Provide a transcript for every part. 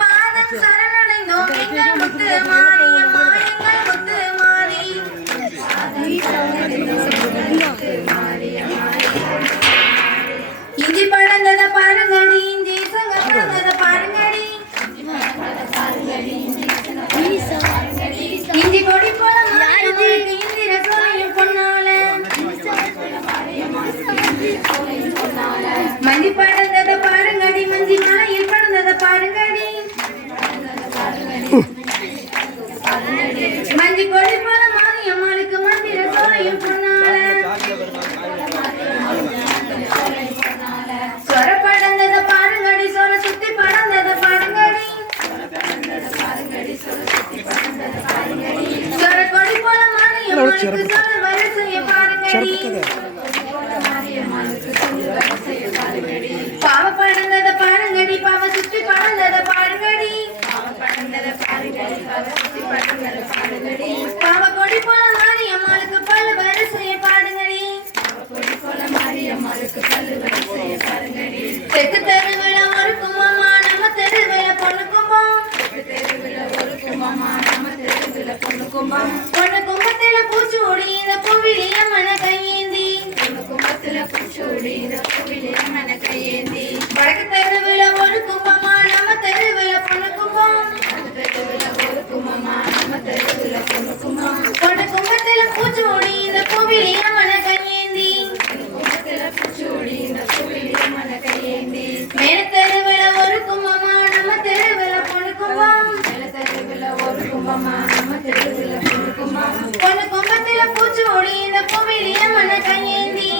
பாதம் சரணடைந்தோம் எங்கள் முத்து மாரியம்மா எங்கள் முத்து மாறி இஞ்சி பழந்தத பாருங்கடி இஞ்சி சங்க பழந்தத பாருங்கடி இஞ்சி கொடி போல இந்திர சோலையும் பொன்னால மஞ்சி பழந்தத பாருங்கடி மஞ்சி மலையில் பழந்தத பாருங்கடி மஞ்சி கொடி போல மாரியம்மாளுக்கு மந்திர சோலையும் பொன்னால சொர படந்தத பாருங்கடி சொர சுத்தி படந்தத பாருங்கடி சொர கொடி போல மாரியம்மாளுக்கு சொர வரிசைய பாருங்கடி பாவ படந்தத பாருங்கடி பாவ சுத்தி படந்தத பாருங்கடி பாவ கொடி போல மாரியம்மாளுக்கு பல வரிசைய பாடுங்கடி தெற்கு தெருவில ஒரு கும்பமா நம்ம தெருவில பொண்ணு கும்பம் பொண்ணு கும்பத்துல பூச்சூடி இந்த பூவிலிய மன கையேந்தி வடக்கு தெருவில ஒரு கும்பமா நம்ம தெருவில பொண்ணு கும்பம் பொண்ணு கும்பத்துல பூச்சூடி இந்த பூவிலிய மன கையேந்தி மேல தெருவில ஒரு கும்பமா நம்ம தெருவில பொண்ணு கும்பம் பொண்ணு கும்பத்துல பூச்சூடி இந்த பூவிலிய மன கையேந்தி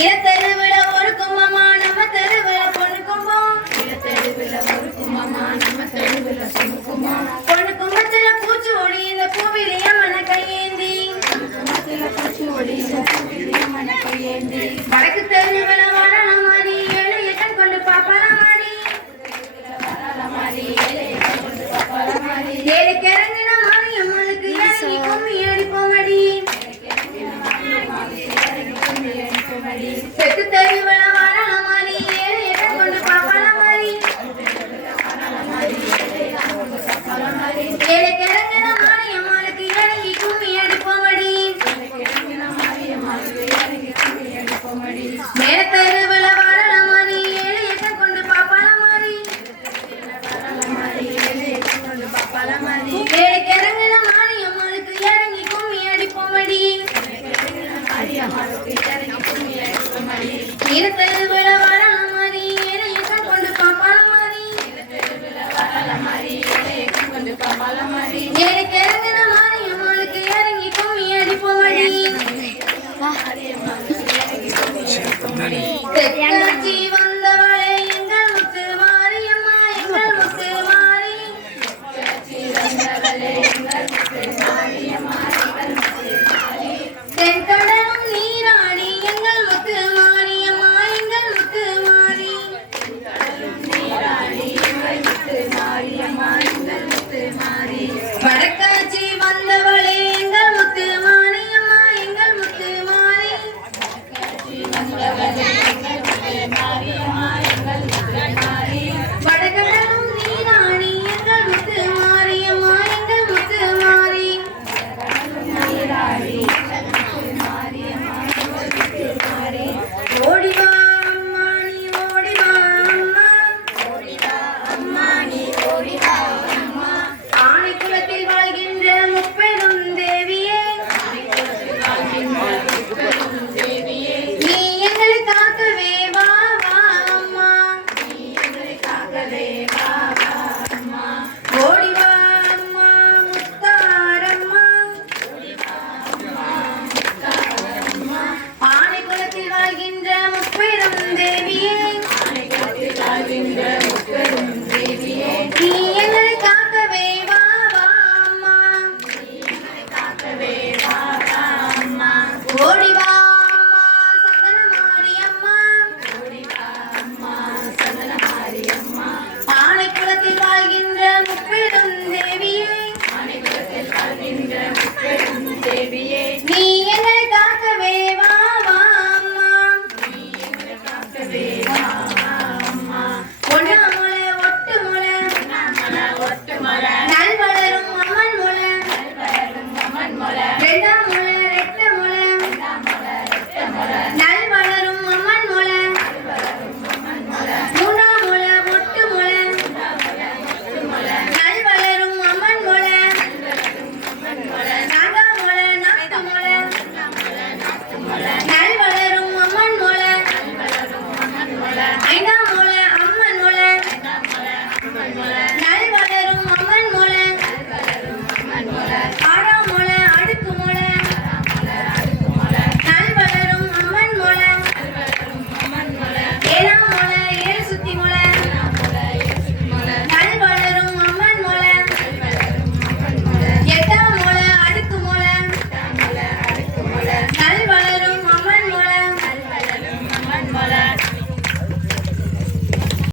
இர தெருவில ஒரு கும்பமா நம்ம தெருவில பொண்ணு கும்பம் பொண்ணு கும்பத்துல பூச்சூடி இந்த பூவிலிய மன கையேந்தி வடக்கு தெருவில வரல மாறி ஏழு எட்டன் கொண்டு பாப்பால மாறி ஏழு கிறங்கின மாரியம்மனுக்கு இறங்கி கும்மி அடிப்போமடி தெற்கு தெருவில வரல மாறி ஏழு எட்டன் கொண்டு பாப்பால மாறி ஏழு கிறங்கின மாரியம்மனுக்கு இறங்கி கும்மி அடிப்போமடி மேல தெருவில வரல மாறி ஏழு எட்டன் கொண்டு பாப்பால மாறி ஏழு கிறங்கின மாரியம்மனுக்கு இறங்கி கும்மி அடிப்போமடி இரு தெருவில வரல மாறி ஏழு எட்டன் கொண்டு பாப்பால மாறி ஏழு கிறங்கின மாரியம்மனுக்கு இறங்கி கும்மி அடிப்போமடி தெற்காட்சி